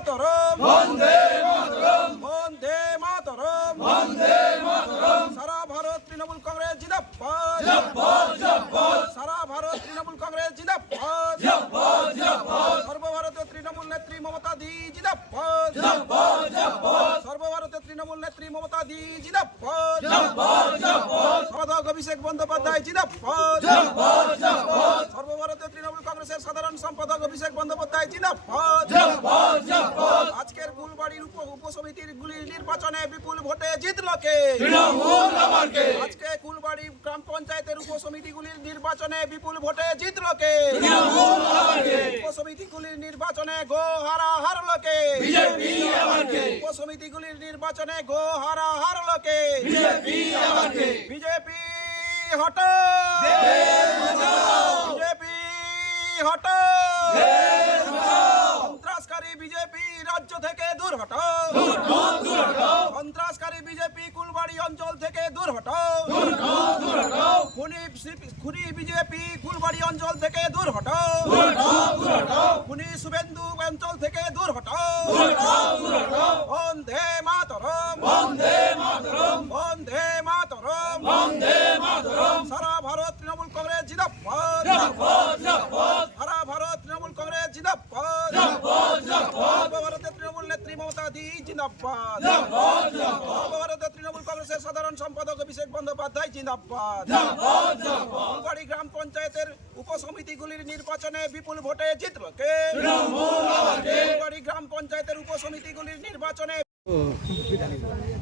মাতরম। বন্দে মাতরম। বন্দে মাতরম। বন্দে মাতরম। সারা ভারত তৃণমূল কংগ্রেস জিন্দাবাদ। জিন্দাবাদ জিন্দাবাদ। সারা ভারত তৃণমূল কংগ্রেস জিন্দাবাদ। জিন্দাবাদ জিন্দাবাদ। সর্বভারতীয় তৃণমূল নেত্রী মমতা দি জিন্দাবাদ। জিন্দাবাদ জিন্দাবাদ। সর্বভারতীয় তৃণমূল নেত্রী মমতা দি জিন্দাবাদ। জিন্দাবাদ জিন্দাবাদ। সম্পাদক অভিষেক বন্দ্যোপাধ্যায় জিন্দাবাদ। জিন্দাবাদ জিন্দাবাদ। সাধারণ সম্পাদক অভিষেক বন্দ্যোপাধ্যায় জিন্দাবাদ। আজকের ফুলবাড়ির উপ উপসমিতির গুলির নির্বাচনে বিপুল ভোটে জিতলো কে? আজকে কুলবাড়ি গ্রাম পঞ্চায়েতের উপসমিতিগুলির নির্বাচনে বিপুল ভোটে জিতলো কে? উপসমিতিগুলির নির্বাচনে গো হারা হারলো কে? উপসমিতিগুলির নির্বাচনে গো হারা হারলো কে? বিজেপি আমারকে বিজেপি হটো বিজেপি সন্ত্রাসকারী বিজেপি রাজ্য থেকে দূর হটো সন্ত্রাসকারী বিজেপি কুলবাড়ি অঞ্চল থেকে দূর হটো খুনি বিজেপি কুলবাড়ি অঞ্চল থেকে দূর হটো খুনি শুভেন্দু অঞ্চল থেকে দূর হটো বন্দে মাতরম। বন্দে মাতরম বন্দে মাতরম বন্দে মাতরম সারা ভারত তৃণমূল কংগ্রেস জিন্দাবাদ সারা ভারত তৃণমূল কংগ্রেস জিন্দাবাদ সর্বভারতীয় তৃণমূল নেত্রী মমতা দি তৃণমূল কংগ্রেসের সাধারণ সম্পাদক অভিষেক বন্দ্যোপাধ্যায় জিন্দাবাদ। গ্রাম পঞ্চায়েতের উপসমিতিগুলির নির্বাচনে বিপুল ভোটে জিতল কে? ফুলবাড়ি গ্রাম পঞ্চায়েতের উপসমিতিগুলির নির্বাচনে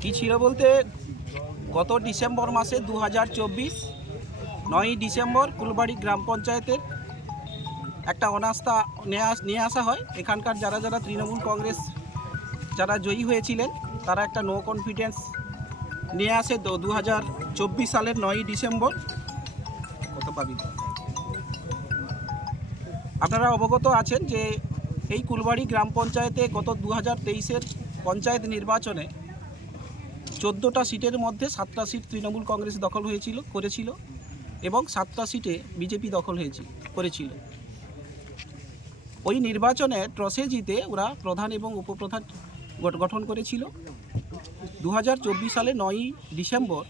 কি ছিল বলতে? গত ডিসেম্বর মাসে দু হাজার চব্বিশ নয়ই ডিসেম্বর কুলবাড়ি গ্রাম পঞ্চায়েতের একটা অনাস্থা নিয়ে আস- নিয়ে আসা হয়। এখানকার যারা যারা তৃণমূল কংগ্রেস যারা জয়ী হয়েছিলেন তারা একটা নো কনফিডেন্স নিয়ে আসে। দু হাজার চব্বিশ সালের নয়ই ডিসেম্বর। কত পাবি? আপনারা অবগত আছেন যে এই কুলবাড়ি গ্রাম পঞ্চায়েতে গত দু হাজার তেইশের পঞ্চায়েত নির্বাচনে চোদ্দোটা সিটের মধ্যে সাতটা সিট তৃণমূল কংগ্রেস দখল হয়েছিল, করেছিল এবং সাতটা সিটে বিজেপি দখল হয়েছিল, করেছিল। ওই নির্বাচনে ট্রসে জিতে ওরা প্রধান এবং উপপ্রধান গঠন করেছিল। দু হাজার চব্বিশ সালে নয়ই ডিসেম্বর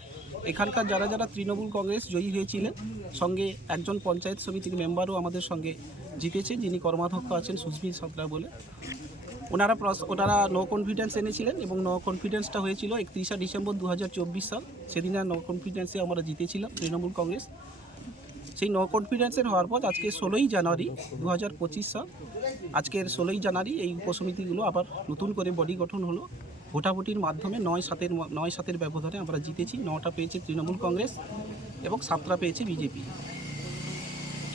এখানকার যারা যারা তৃণমূল কংগ্রেস জয়ী হয়েছিলেন, সঙ্গে একজন পঞ্চায়েত সমিতির মেম্বারও আমাদের সঙ্গে জিতেছে যিনি কর্মাধ্যক্ষ আছেন সুস্মিত সাঁতরা বলে। ওনারা প্রস- ওনারা নো কনফিডেন্স এনেছিলেন এবং নো কনফিডেন্সটা হয়েছিল একত্রিশে ডিসেম্বর দু হাজার চব্বিশ সাল। সেদিন আর নো কনফিডেন্সে আমরা জিতেছিলাম তৃণমূল কংগ্রেস। সেই নো কনফিডেন্সের হওয়ার পর আজকে ষোলোই জানুয়ারি দু হাজার পঁচিশ সাল। আজকের ষোলোই জানুয়ারি এই উপসমিতিগুলো আবার নতুন করে বডি গঠন হলো। ভোটাভুটির মাধ্যমে নয় সাতের নয় সাতের ব্যবধানে আমরা জিতেছি। নটা পেয়েছে তৃণমূল কংগ্রেস এবং সাতটা পেয়েছে বিজেপি।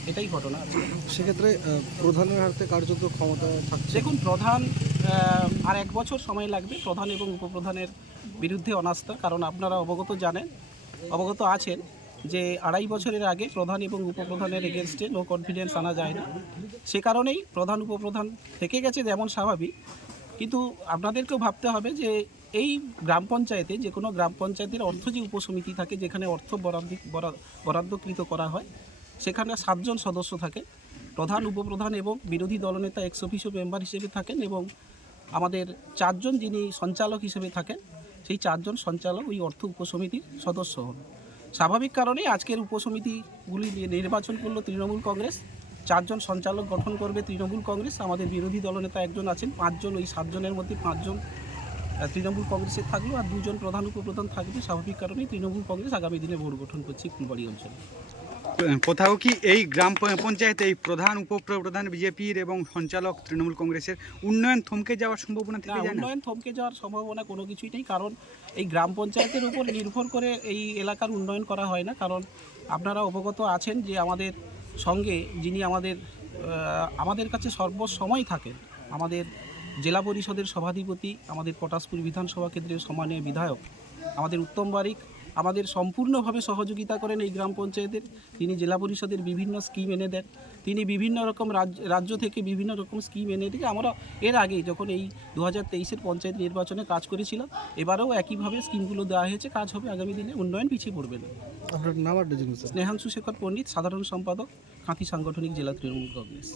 এটাই ঘটনা আছে সেক্ষেত্রে প্রধানের হাতে কার্যত ক্ষমতা থাকছে। দেখুন প্রধান আর এক বছর সময় লাগবে প্রধান এবং উপপ্রধানের বিরুদ্ধে অনাস্থা। কারণ আপনারা অবগত জানেন অবগত আছেন যে আড়াই বছরের আগে প্রধান এবং উপপ্রধানের এগেনস্টে নো কনফিডেন্স আনা যায় না। সে কারণেই প্রধান, উপপ্রধান থেকে গেছে যেমন স্বাভাবিক। কিন্তু আপনাদেরকেও ভাবতে হবে যে এই গ্রাম পঞ্চায়েতে যে কোনো গ্রাম পঞ্চায়েতের অর্থ যে উপসমিতি থাকে যেখানে অর্থ বরাদ্দ বরাদ্দকৃত করা হয়, সেখানে সাতজন সদস্য থাকে প্রধান, উপপ্রধান এবং বিরোধী দলনেতা এক্স অফিসিও মেম্বার হিসেবে থাকেন এবং আমাদের চারজন যিনি সঞ্চালক হিসেবে থাকেন, সেই চারজন সঞ্চালক ওই অর্থ উপসমিতির সদস্য হন। স্বাভাবিক কারণেই আজকের উপসমিতিগুলি নির্বাচন করল তৃণমূল কংগ্রেস। চারজন সঞ্চালক গঠন করবে তৃণমূল কংগ্রেস। আমাদের বিরোধী দলনেতা একজন আছেন, পাঁচজন, ওই সাতজনের মধ্যে পাঁচজন তৃণমূল কংগ্রেসে থাকল আর দুজন প্রধান, উপপ্রধান থাকবে। স্বাভাবিক কারণেই তৃণমূল কংগ্রেস আগামী দিনে ভোট গঠন করছে ফুলবাড়ি অঞ্চলে। কোথাও কি এই গ্রাম পঞ্চায়েতে এই প্রধান উপপ্রধান বিজেপির এবং সঞ্চালক তৃণমূল কংগ্রেসের উন্নয়ন থমকে যাওয়ার সম্ভাবনা থেকে যায় উন্নয়ন থমকে যাওয়ার সম্ভাবনা কোনো কিছুই নেই কারণ এই গ্রাম পঞ্চায়েতের উপর নির্ভর করে এই এলাকার উন্নয়ন করা হয় না। কারণ আপনারা অবগত আছেন যে আমাদের সঙ্গে যিনি আমাদের আমাদের কাছে সর্বসময় থাকেন আমাদের জেলা পরিষদের সভাধিপতি আমাদের পটাশপুর বিধানসভা কেন্দ্রের সম্মানীয় বিধায়ক আমাদের উত্তম বারিক আমাদের সম্পূর্ণভাবে সহযোগিতা করেন এই গ্রাম পঞ্চায়েতের। তিনি জেলা পরিষদের বিভিন্ন স্কিম এনে দেন। তিনি বিভিন্ন রকম রাজ্য রাজ্য থেকে বিভিন্ন রকম স্কিম এনে দিয়ে আমরা এর আগে যখন এই দু হাজার তেইশের পঞ্চায়েত নির্বাচনে কাজ করেছিলাম এবারেও একইভাবে স্কিমগুলো দেওয়া হয়েছে। কাজ হবে আগামী দিনে উন্নয়ন পিছিয়ে পড়বে না। আপনার নাম আর স্নেহাংশু শেখর পণ্ডিত সাধারণ সম্পাদক কাঁথি সাংগঠনিক জেলা তৃণমূল কংগ্রেস।